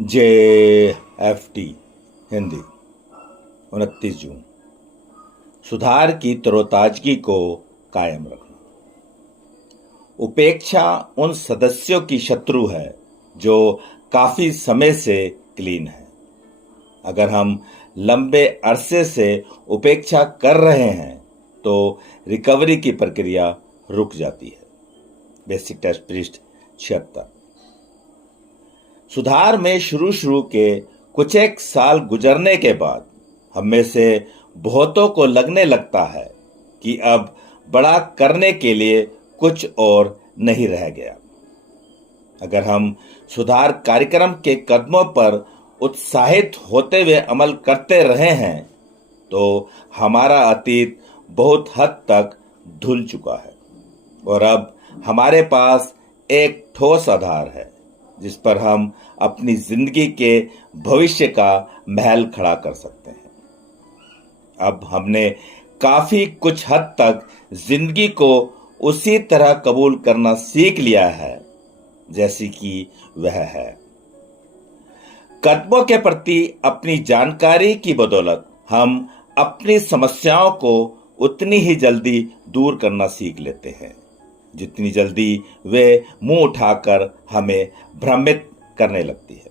JFT Hindi 29 जून। सुधार की तरोताजगी को कायम रखना। उपेक्षा उन सदस्यों की शत्रु है जो काफी समय से क्लीन है। अगर हम लंबे अरसे से उपेक्षा कर रहे हैं तो रिकवरी की प्रक्रिया रुक जाती है। बेसिक टेस्ट पृष्ठ 76। सुधार में शुरू के कुछ एक साल गुजरने के बाद हम में से बहुतों को लगने लगता है कि अब बड़ा करने के लिए कुछ और नहीं रह गया। अगर हम सुधार कार्यक्रम के कदमों पर उत्साहित होते हुए अमल करते रहे हैं तो हमारा अतीत बहुत हद तक धुल चुका है और अब हमारे पास एक ठोस आधार है जिस पर हम अपनी जिंदगी के भविष्य का महल खड़ा कर सकते हैं। अब हमने काफी कुछ हद तक जिंदगी को उसी तरह कबूल करना सीख लिया है जैसी कि वह है। कदमों के प्रति अपनी जानकारी की बदौलत हम अपनी समस्याओं को उतनी ही जल्दी दूर करना सीख लेते हैं जितनी जल्दी वे मुंह उठाकर हमें भ्रमित करने लगती है।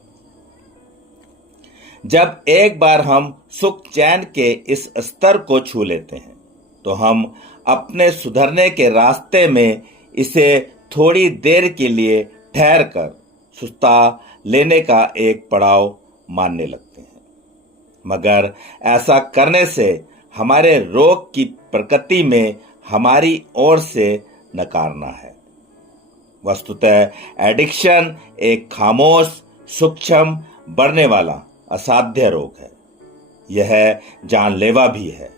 जब एक बार हम सुख चैन के इस स्तर को छू लेते हैं तो हम अपने सुधरने के रास्ते में इसे थोड़ी देर के लिए ठहर कर सुस्ता लेने का एक पड़ाव मानने लगते हैं। मगर ऐसा करने से हमारे रोग की प्रकृति में हमारी ओर से नकारना है। वस्तुतः एडिक्शन एक खामोश, सूक्ष्म, बढ़ने वाला असाध्य रोग है। यह जानलेवा भी है।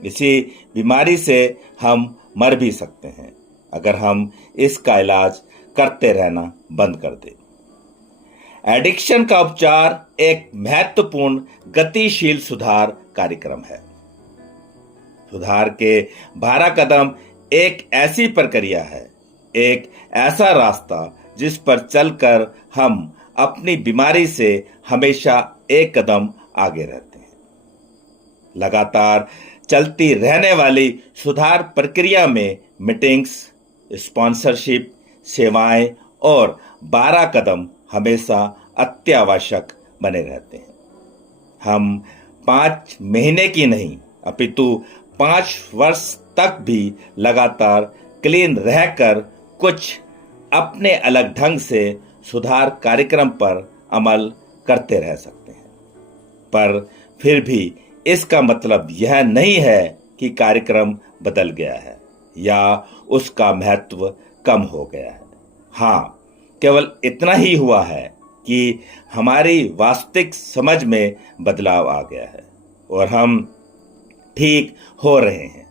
इसी बीमारी से हम मर भी सकते हैं अगर हम इसका इलाज करते रहना बंद कर दें। एडिक्शन का उपचार एक महत्वपूर्ण गतिशील सुधार कार्यक्रम है। सुधार के 12 कदम एक ऐसी प्रक्रिया है, एक ऐसा रास्ता जिस पर चलकर हम अपनी बीमारी से हमेशा एक कदम आगे रहते हैं। लगातार चलती रहने वाली सुधार प्रक्रिया में मीटिंग्स, स्पॉन्सरशिप, सेवाएं और 12 कदम हमेशा अत्यावश्यक बने रहते हैं। हम 5 महीने की नहीं अपितु 5 वर्ष तक भी लगातार क्लीन रहकर कुछ अपने अलग ढंग से सुधार कार्यक्रम पर अमल करते रह सकते हैं। पर फिर भी इसका मतलब यह नहीं है कि कार्यक्रम बदल गया है या उसका महत्व कम हो गया है। हाँ, केवल इतना ही हुआ है कि हमारी वास्तविक समझ में बदलाव आ गया है और हम ठीक हो रहे हैं।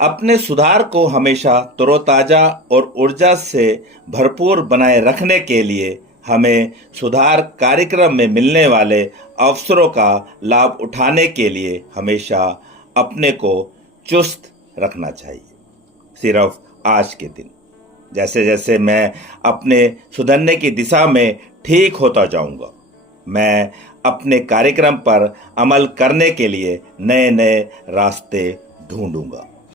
अपने सुधार को हमेशा तरोताजा और ऊर्जा से भरपूर बनाए रखने के लिए हमें सुधार कार्यक्रम में मिलने वाले अवसरों का लाभ उठाने के लिए हमेशा अपने को चुस्त रखना चाहिए। सिर्फ आज के दिन जैसे जैसे मैं अपने सुधरने की दिशा में ठीक होता जाऊंगा, मैं अपने कार्यक्रम पर अमल करने के लिए नए नए रास्ते ढूंढूंगा।